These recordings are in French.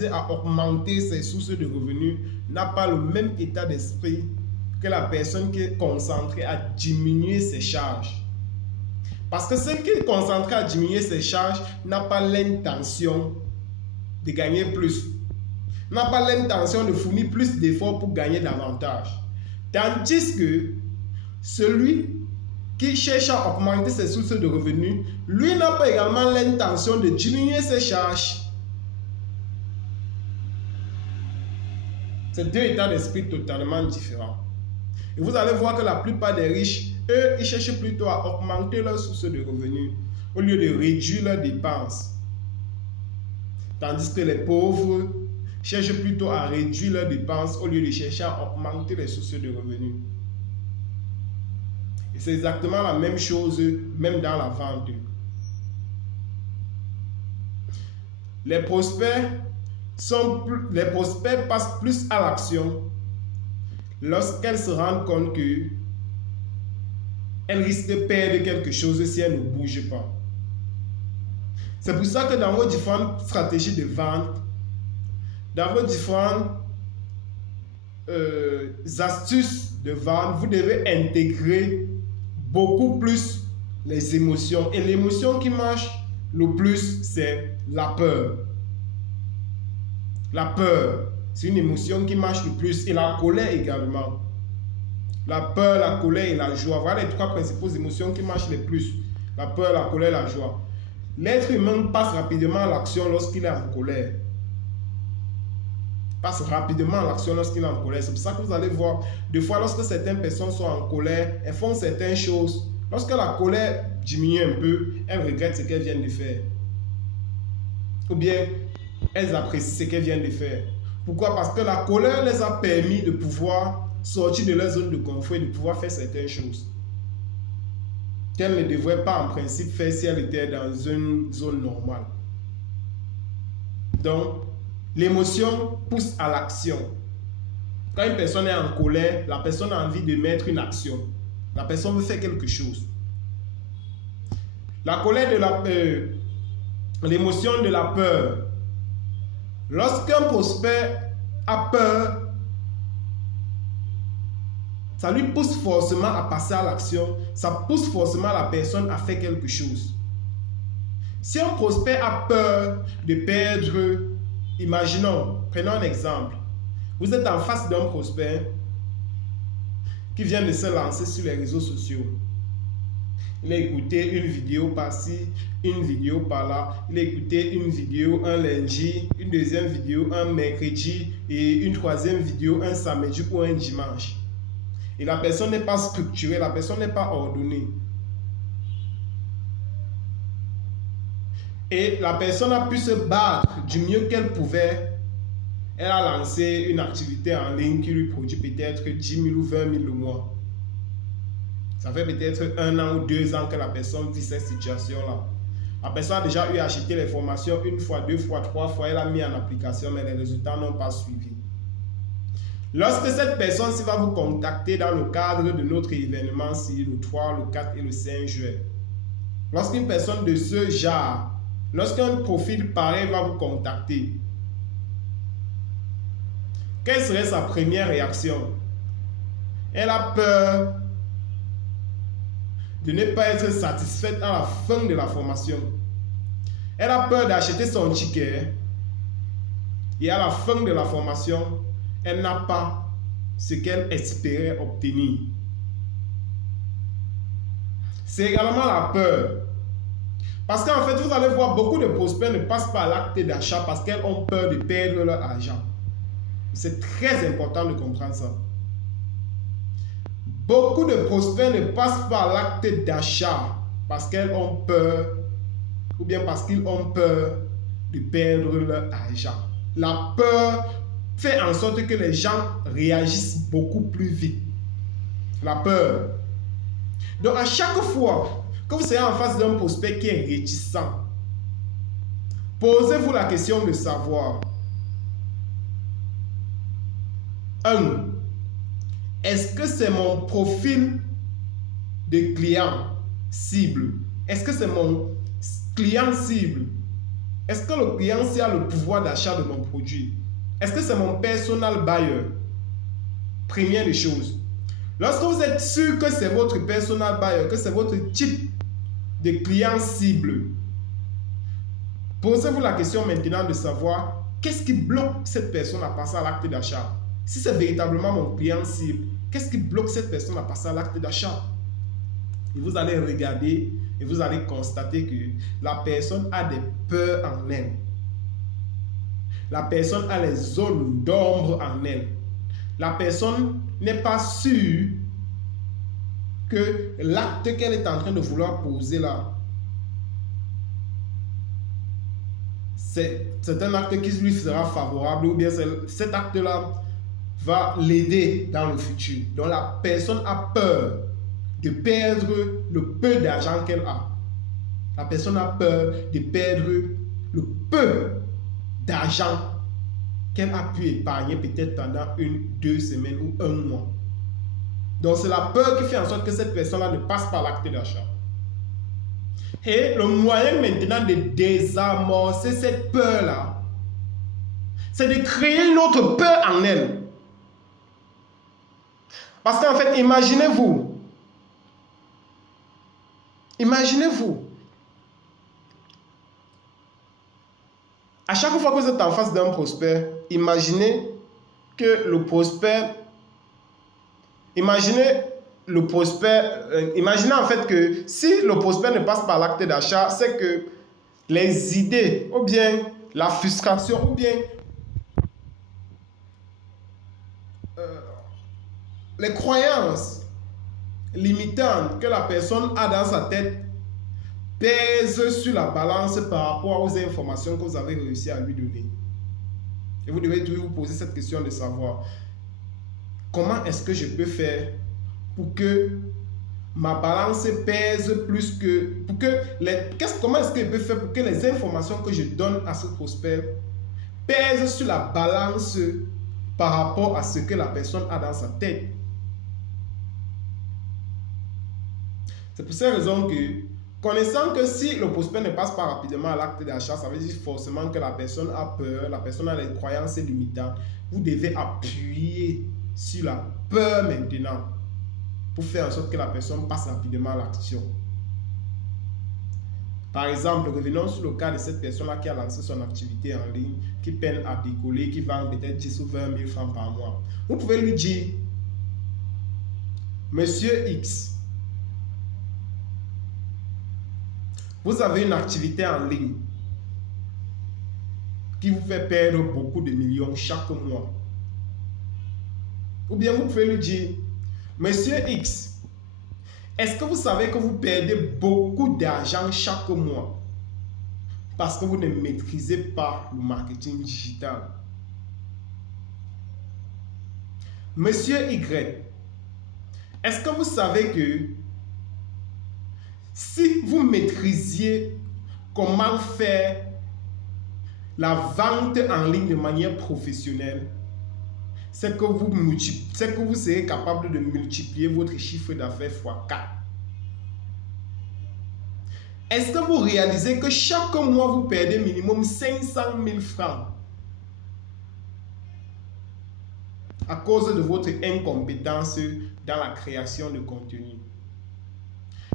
focalisé à augmenter ses sources de revenus n'a pas le même état d'esprit que la personne qui est concentrée à diminuer ses charges. Parce que celle qui est concentrée à diminuer ses charges n'a pas l'intention de gagner plus, n'a pas l'intention de fournir plus d'efforts pour gagner davantage. Tandis que celui qui cherche à augmenter ses sources de revenus, lui n'a pas également l'intention de diminuer ses charges. C'est deux états d'esprit totalement différents. Et vous allez voir que la plupart des riches, eux, ils cherchent plutôt à augmenter leurs sources de revenus au lieu de réduire leurs dépenses. Tandis que les pauvres cherchent plutôt à réduire leurs dépenses au lieu de chercher à augmenter les sources de revenus. Et c'est exactement la même chose, même dans la vente. Les prospects passent plus à l'action lorsqu'elles se rendent compte qu'elles risquent de perdre quelque chose si elles ne bougent pas. C'est pour ça que dans vos différentes stratégies de vente, dans vos différentes astuces de vente, vous devez intégrer beaucoup plus les émotions. Et l'émotion qui marche le plus, c'est la peur. La peur, c'est une émotion qui marche le plus. Et la colère également. La peur, la colère et la joie. Voilà les trois principales émotions qui marchent les plus. La peur, la colère et la joie. L'être humain passe rapidement à l'action lorsqu'il est en colère. Passe rapidement à l'action lorsqu'il est en colère. C'est pour ça que vous allez voir, des fois lorsque certaines personnes sont en colère, elles font certaines choses. Lorsque la colère diminue un peu, elles regrettent ce qu'elles viennent de faire. Ou bien, elles apprécient ce qu'elles viennent de faire. Pourquoi? Parce que la colère les a permis de pouvoir sortir de leur zone de confort et de pouvoir faire certaines choses qu'elles ne devraient pas en principe faire si elles étaient dans une zone normale. Donc, l'émotion pousse à l'action. Quand une personne est en colère, la personne a envie de mettre une action. La personne veut faire quelque chose. La colère de l'émotion de la peur. Lorsqu'un prospect a peur, ça lui pousse forcément à passer à l'action. Ça pousse forcément la personne à faire quelque chose. Si un prospect a peur de perdre, imaginons, prenons un exemple. Vous êtes en face d'un prospect qui vient de se lancer sur les réseaux sociaux. Il a écouté une vidéo par-ci, une vidéo par-là. Il a écouté une vidéo un lundi, une deuxième vidéo un mercredi et une troisième vidéo un samedi ou un dimanche. Et la personne n'est pas structurée, la personne n'est pas ordonnée. Et la personne a pu se battre du mieux qu'elle pouvait. Elle a lancé une activité en ligne qui lui produit peut-être 10 000 ou 20 000 le mois. Ça fait peut-être 1 an ou 2 ans que la personne vit cette situation-là. La personne a déjà eu à acheter les formations 1 fois, 2 fois, 3 fois. Elle a mis en application, mais les résultats n'ont pas suivi. Lorsque cette personne va vous contacter dans le cadre de notre événement, si le 3, le 4 et le 5 juin, lorsqu'une personne de ce genre, lorsqu'un profil pareil va vous contacter, quelle serait sa première réaction? Elle a peur de ne pas être satisfaite à la fin de la formation. Elle a peur d'acheter son ticket et à la fin de la formation, elle n'a pas ce qu'elle espérait obtenir. C'est également la peur. Parce qu'en fait, vous allez voir, beaucoup de prospects ne passent pas à l'acte d'achat parce qu'elles ont peur de perdre leur argent. C'est très important de comprendre ça. Beaucoup de prospects ne passent pas à l'acte d'achat parce qu'elles ont peur ou bien parce qu'ils ont peur de perdre leur argent. La peur fait en sorte que les gens réagissent beaucoup plus vite. La peur. Donc à chaque fois que vous serez en face d'un prospect qui est réticent, posez-vous la question de savoir: 1. Est-ce que c'est mon profil de client cible? Est-ce que c'est mon client cible? Est-ce que le client a le pouvoir d'achat de mon produit? Est-ce que c'est mon personal buyer? Première des choses. Lorsque vous êtes sûr que c'est votre personal buyer, que c'est votre type de client cible, posez-vous la question maintenant de savoir qu'est-ce qui bloque cette personne à passer à l'acte d'achat. Si c'est véritablement mon client cible, qu'est-ce qui bloque cette personne à passer à l'acte d'achat? Et vous allez regarder et vous allez constater que la personne a des peurs en elle. La personne a les zones d'ombre en elle. La personne n'est pas sûre que l'acte qu'elle est en train de vouloir poser là, c'est un acte qui lui sera favorable ou bien cet acte-là va l'aider dans le futur. Donc la personne a peur de perdre le peu d'argent qu'elle a. La personne a peur de perdre le peu d'argent qu'elle a pu épargner peut-être pendant 1-2 semaines ou 1 mois. Donc c'est la peur qui fait en sorte que cette personne-là ne passe pas l'acte d'achat. Et le moyen maintenant de désamorcer cette peur-là, c'est de créer une autre peur en elle. Parce qu'en fait, imaginez-vous, à chaque fois que vous êtes en face d'un prospect, imaginez en fait que si le prospect ne passe pas l'acte d'achat, c'est que les idées, ou bien la frustration, ou bien les croyances limitantes que la personne a dans sa tête pèsent sur la balance par rapport aux informations que vous avez réussi à lui donner. Et vous devez toujours vous poser cette question de savoir comment est-ce que je peux faire pour que ma balance pèse plus que... comment est-ce que je peux faire pour que les informations que je donne à ce prospect pèsent sur la balance par rapport à ce que la personne a dans sa tête. C'est pour cette raison que, connaissant que si le prospect ne passe pas rapidement à l'acte d'achat, ça veut dire forcément que la personne a peur, la personne a des croyances limitantes. Vous devez appuyer sur la peur maintenant pour faire en sorte que la personne passe rapidement à l'action. Par exemple, revenons sur le cas de cette personne-là qui a lancé son activité en ligne, qui peine à décoller, qui vend peut-être 10 ou 20 000 francs par mois. Vous pouvez lui dire, Monsieur X, vous avez une activité en ligne qui vous fait perdre beaucoup de millions chaque mois. Ou bien vous pouvez lui dire, Monsieur X, est-ce que vous savez que vous perdez beaucoup d'argent chaque mois parce que vous ne maîtrisez pas le marketing digital? Monsieur Y, est-ce que vous savez que si vous maîtrisiez comment faire la vente en ligne de manière professionnelle, c'est que vous serez capable de multiplier votre chiffre d'affaires x4. Est-ce que vous réalisez que chaque mois vous perdez minimum 500 000 francs à cause de votre incompétence dans la création de contenu?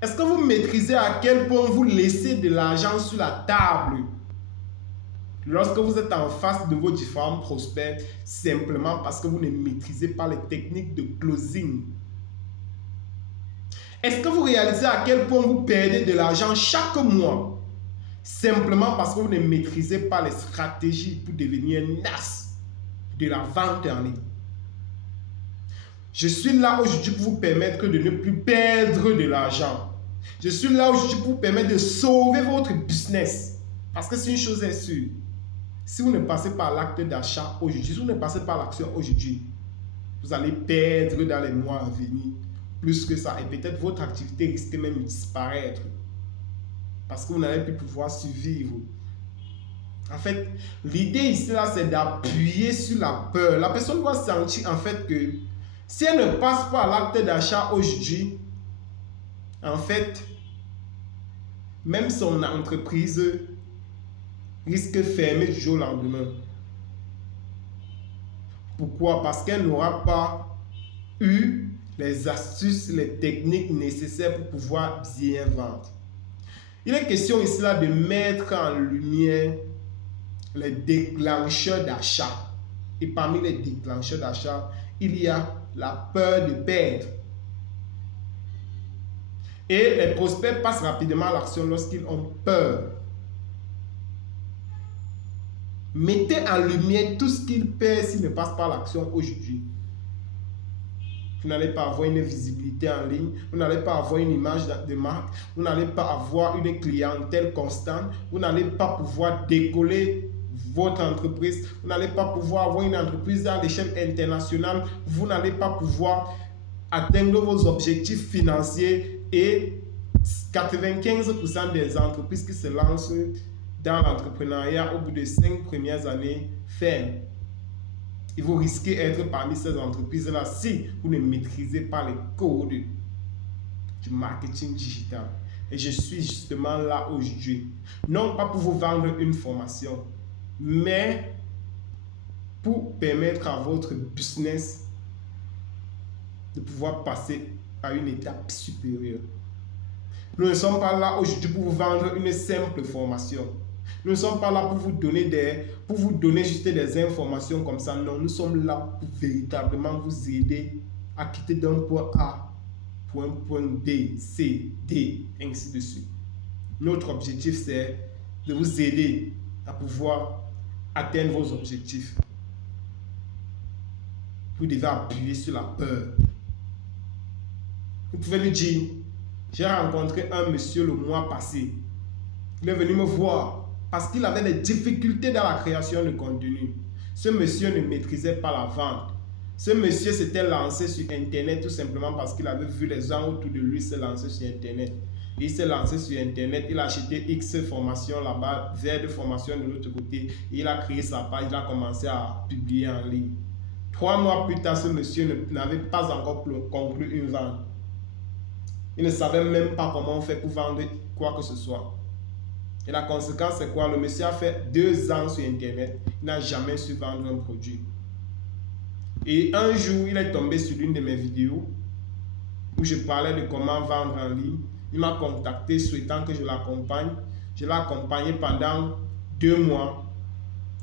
Est-ce que vous maîtrisez à quel point vous laissez de l'argent sur la table lorsque vous êtes en face de vos différents prospects simplement parce que vous ne maîtrisez pas les techniques de closing? Est-ce que vous réalisez à quel point vous perdez de l'argent chaque mois simplement parce que vous ne maîtrisez pas les stratégies pour devenir NAS de la vente en ligne? Je suis là aujourd'hui pour vous permettre de ne plus perdre de l'argent. Je suis là aujourd'hui pour vous permettre de sauver votre business. Parce que c'est une chose est sûre. Si vous ne passez pas à l'acte d'achat aujourd'hui, si vous ne passez pas à l'action aujourd'hui, vous allez perdre dans les mois à venir plus que ça. Et peut-être votre activité risque même de disparaître. Parce que vous n'allez plus pouvoir survivre. En fait, l'idée ici, là, c'est d'appuyer sur la peur. La personne doit sentir en fait que si elle ne passe pas à l'acte d'achat aujourd'hui, en fait, même son entreprise risque fermer du jour au lendemain. Pourquoi? Parce qu'elle n'aura pas eu les astuces, les techniques nécessaires pour pouvoir bien vendre. Il est question ici là de mettre en lumière les déclencheurs d'achat. Et parmi les déclencheurs d'achat, il y a la peur de perdre. Et les prospects passent rapidement à l'action lorsqu'ils ont peur. Mettez en lumière tout ce qu'ils perdent s'ils ne passent pas à l'action aujourd'hui. Vous n'allez pas avoir une visibilité en ligne, vous n'allez pas avoir une image de marque, vous n'allez pas avoir une clientèle constante, vous n'allez pas pouvoir décoller votre entreprise, vous n'allez pas pouvoir avoir une entreprise à l'échelle internationale, vous n'allez pas pouvoir atteindre vos objectifs financiers et 95% des entreprises qui se lancent dans l'entrepreneuriat au bout de 5 premières années ferment. Et vous risquez d'être parmi ces entreprises-là si vous ne maîtrisez pas les codes du marketing digital. Et je suis justement là aujourd'hui. Non pas pour vous vendre une formation, mais pour permettre à votre business de pouvoir passer à une étape supérieure. Nous ne sommes pas là aujourd'hui pour vous vendre une simple formation. Nous ne sommes pas là pour vous donner juste des informations comme ça. Non, nous sommes là pour véritablement vous aider à quitter d'un point A pour un point B, C, D, ainsi de suite. Notre objectif, c'est de vous aider à pouvoir atteindre vos objectifs. Vous devez appuyer sur la peur. Vous pouvez lui dire, j'ai rencontré un monsieur le mois passé. Il est venu me voir parce qu'il avait des difficultés dans la création de contenu. Ce monsieur ne maîtrisait pas la vente. Ce monsieur s'était lancé sur Internet tout simplement parce qu'il avait vu les gens autour de lui se lancer sur Internet. Il s'est lancé sur Internet, il a acheté X formations là-bas, Z formations de l'autre côté. Et il a créé sa page, il a commencé à publier en ligne. 3 mois plus tard, ce monsieur n'avait pas encore conclu une vente. Il ne savait même pas comment on fait pour vendre quoi que ce soit. Et la conséquence, c'est quoi? Le monsieur a fait 2 ans sur Internet. Il n'a jamais su vendre un produit. Et un jour, il est tombé sur l'une de mes vidéos où je parlais de comment vendre en ligne. Il m'a contacté souhaitant que je l'accompagne. Je l'ai accompagné pendant 2 mois.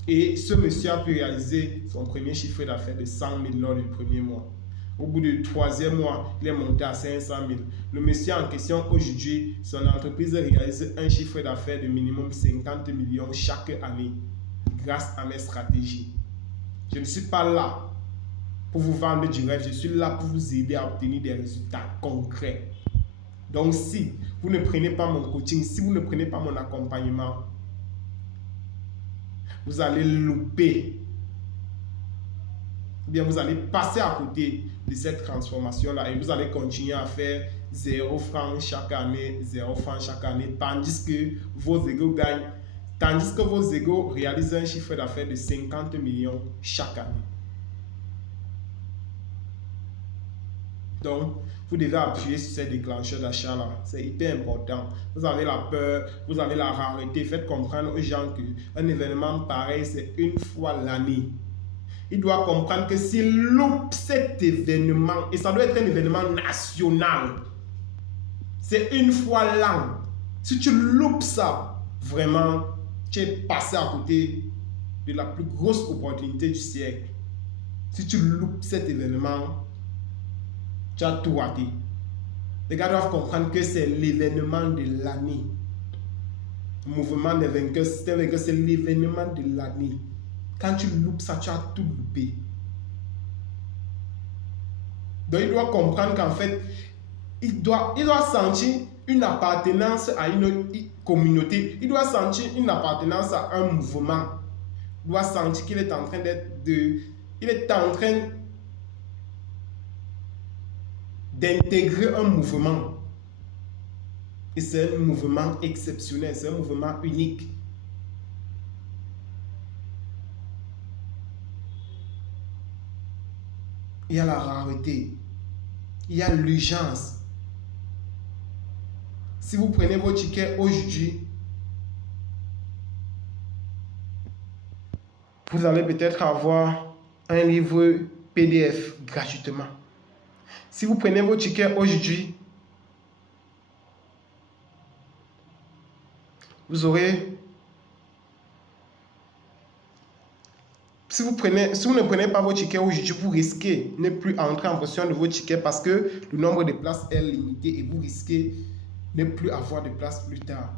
Et ce monsieur a pu réaliser son premier chiffre d'affaires de 100 000 lors du premier mois. Au bout du 3e mois, il est monté à 500 000. Le monsieur en question aujourd'hui, son entreprise réalise un chiffre d'affaires de minimum 50 millions chaque année grâce à mes stratégies. Je ne suis pas là pour vous vendre du rêve, je suis là pour vous aider à obtenir des résultats concrets. Donc si vous ne prenez pas mon coaching, si vous ne prenez pas mon accompagnement, vous allez louper. Ou bien vous allez passer à côté de cette transformation-là et vous allez continuer à faire 0 francs chaque année, 0 francs chaque année, tandis que vos égaux gagnent, tandis que vos égaux réalisent un chiffre d'affaires de 50 millions chaque année. Donc, vous devez appuyer sur ces déclencheurs d'achat-là. C'est hyper important. Vous avez la peur, vous avez la rareté. Faites comprendre aux gens qu'un événement pareil, c'est une fois l'année. Il doit comprendre que s'il loupe cet événement, et ça doit être un événement national, c'est une fois l'an. Si tu loupes ça, vraiment, tu es passé à côté de la plus grosse opportunité du siècle. Si tu loupes cet événement, tu as tout raté. Les gars doivent comprendre que c'est l'événement de l'année. Le mouvement des vainqueurs, c'est l'événement de l'année. Quand tu loupes ça, tu as tout loupé. Donc il doit comprendre qu'en fait, il doit sentir une appartenance à une communauté. Il doit sentir une appartenance à un mouvement. Il doit sentir qu'il est en train d'intégrer un mouvement. Et c'est un mouvement exceptionnel, c'est un mouvement unique. Il y a la rareté, il y a l'urgence. Si vous prenez vos tickets aujourd'hui, vous allez peut-être avoir un livre PDF gratuitement. Si vous prenez vos tickets aujourd'hui, vous aurez... Si vous ne prenez pas vos tickets aujourd'hui, vous risquez de ne plus entrer en possession de vos tickets parce que le nombre de places est limité et vous risquez de ne plus avoir de place plus tard.